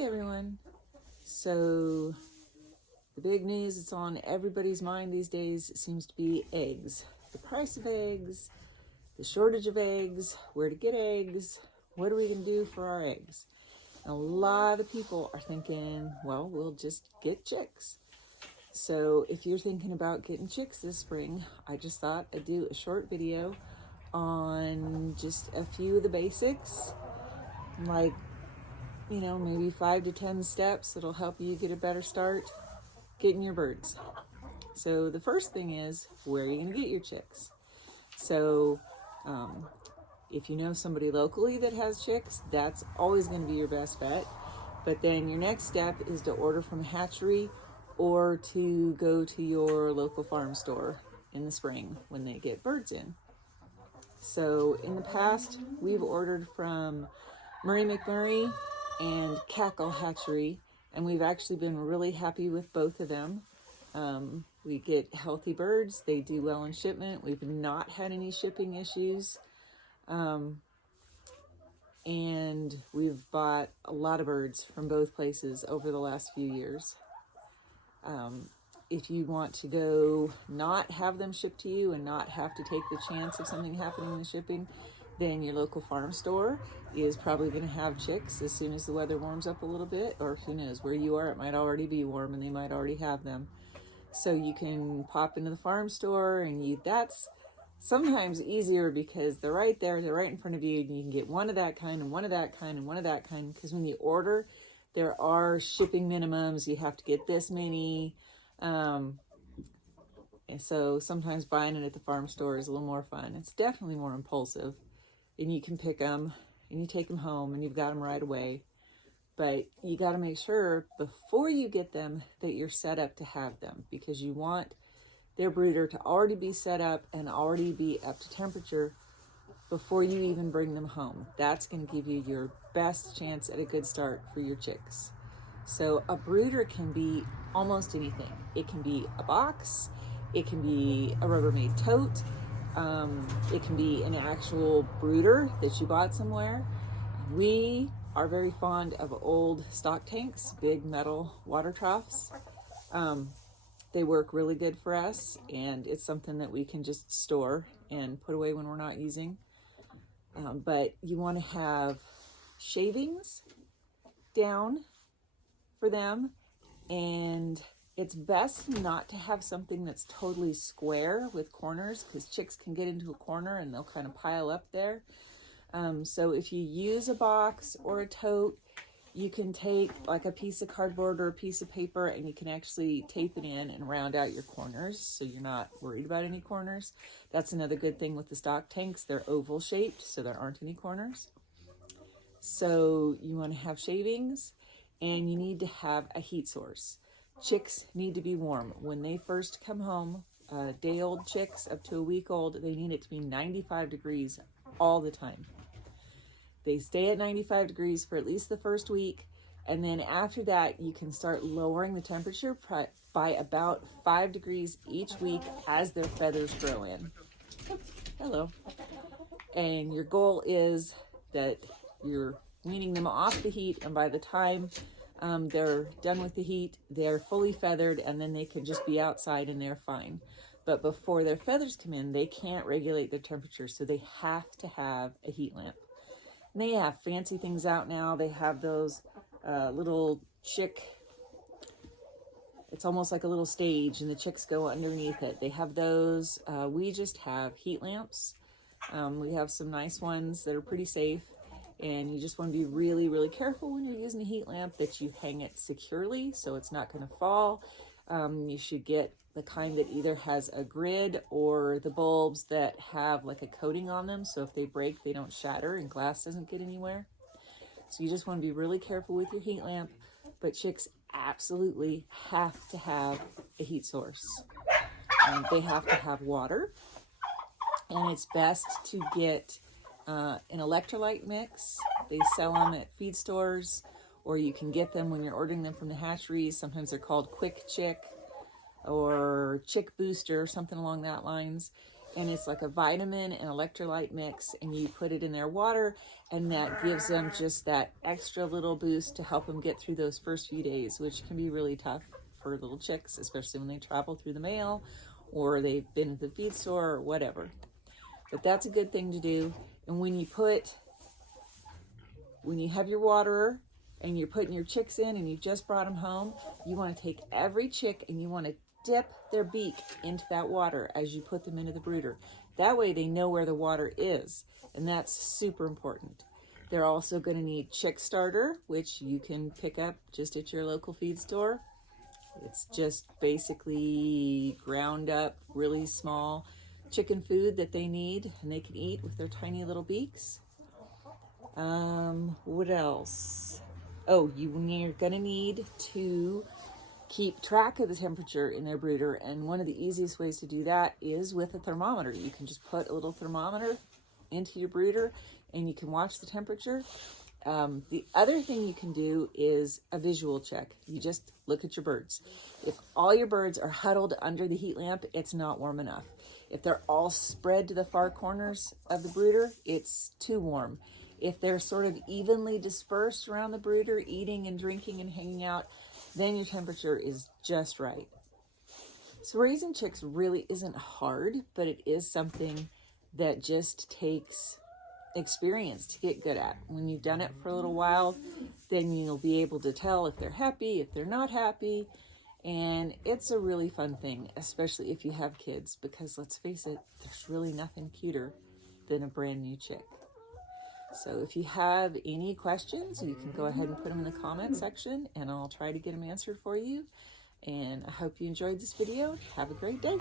Hey everyone. So the big news that's on everybody's mind these days seems to be eggs. The price of eggs, the shortage of eggs, where to get eggs, what are we going to do for our eggs? And a lot of people are thinking, well, we'll just get chicks. So if you're thinking about getting chicks this spring, I just thought I'd do a short video on just a few of the basics, like maybe 5 to 10 steps that'll help you get a better start getting your birds. So the first thing is, where are you going to get your chicks? So if you know somebody locally that has chicks, that's always going to be your best bet. But then your next step is to order from a hatchery or to go to your local farm store in the spring when they get birds in. So in the past, we've ordered from Murray McMurray and Cackle Hatchery, and we've actually been really happy with both of them. We get healthy birds. They do well in shipment. We've not had any shipping issues. And we've bought a lot of birds from both places over the last few years. If you want to go not have them shipped to you and not have to take the chance of something happening in the shipping, then your local farm store is probably going to have chicks as soon as the weather warms up a little bit, or who knows, where you are, it might already be warm and they might already have them. So you can pop into the farm store, and that's sometimes easier because they're right there, they're right in front of you, and you can get one of that kind and one of that kind and one of that kind, because when you order, there are shipping minimums. You have to get this many. And so sometimes buying it at the farm store is a little more fun. It's definitely more impulsive, and you can pick them and you take them home and you've got them right away. But you got to make sure before you get them that you're set up to have them, because you want their brooder to already be set up and already be up to temperature before you even bring them home. That's going to give you your best chance at a good start for your chicks. So a brooder can be almost anything. It can be a box, it can be a Rubbermaid tote, it can be an actual brooder that you bought somewhere. We are very fond of old stock tanks, big metal water troughs. They work really good for us, and it's something that we can just store and put away when we're not using. But you want to have shavings down for them, and it's best not to have something that's totally square with corners, because chicks can get into a corner and they'll kind of pile up there. So if you use a box or a tote, you can take like a piece of cardboard or a piece of paper, and you can actually tape it in and round out your corners so you're not worried about any corners. That's another good thing with the stock tanks. They're oval shaped, so there aren't any corners. So you want to have shavings, and you need to have a heat source. Chicks need to be warm. When they first come home, day-old chicks up to a week old, they need it to be 95 degrees all the time. They stay at 95 degrees for at least the first week, and then after that, you can start lowering the temperature by about 5 degrees each week as their feathers grow in. Hello. And your goal is that you're weaning them off the heat, and by the time they're done with the heat, they're fully feathered, and then they can just be outside and they're fine. But before their feathers come in, they can't regulate their temperature, so they have to have a heat lamp. And they have fancy things out now. They have those little chick, it's almost like a little stage, and the chicks go underneath it. They have those. We just have heat lamps. We have some nice ones that are pretty safe, and you just want to be really, really careful when you're using a heat lamp that you hang it securely so it's not going to fall. You should get the kind that either has a grid or the bulbs that have like a coating on them, so if they break, they don't shatter and glass doesn't get anywhere. So you just want to be really careful with your heat lamp, but chicks absolutely have to have a heat source. They have to have water, and it's best to get an electrolyte mix. They sell them at feed stores, or you can get them when you're ordering them from the hatcheries. Sometimes they're called Quick Chick or Chick Booster, something along that lines. and it's like a vitamin and electrolyte mix, and you put it in their water, and that gives them just that extra little boost to help them get through those first few days, which can be really tough for little chicks, especially when they travel through the mail or they've been at the feed store or whatever. But that's a good thing to do. And when you have your waterer and you're putting your chicks in and you've just brought them home, you want to take every chick and you want to dip their beak into that water as you put them into the brooder. That way they know where the water is, and that's super important. They're also going to need chick starter, which you can pick up just at your local feed store. It's just basically ground up, really small chicken food that they need and they can eat with their tiny little beaks. What else? Oh, you're going to need to keep track of the temperature in their brooder, and one of the easiest ways to do that is with a thermometer. You can just put a little thermometer into your brooder and you can watch the temperature. The other thing you can do is a visual check. You just look at your birds. If all your birds are huddled under the heat lamp, it's not warm enough. If they're all spread to the far corners of the brooder, it's too warm. If they're sort of evenly dispersed around the brooder, eating and drinking and hanging out, then your temperature is just right. So raising chicks really isn't hard, but it is something that just takes experience to get good at. When you've done it for a little while, then you'll be able to tell if they're happy, if they're not happy, and it's a really fun thing, especially if you have kids, because let's face it, there's really nothing cuter than a brand new chick. So if you have any questions, you can go ahead and put them in the comment section and I'll try to get them answered for you. And I hope you enjoyed this video. Have a great day.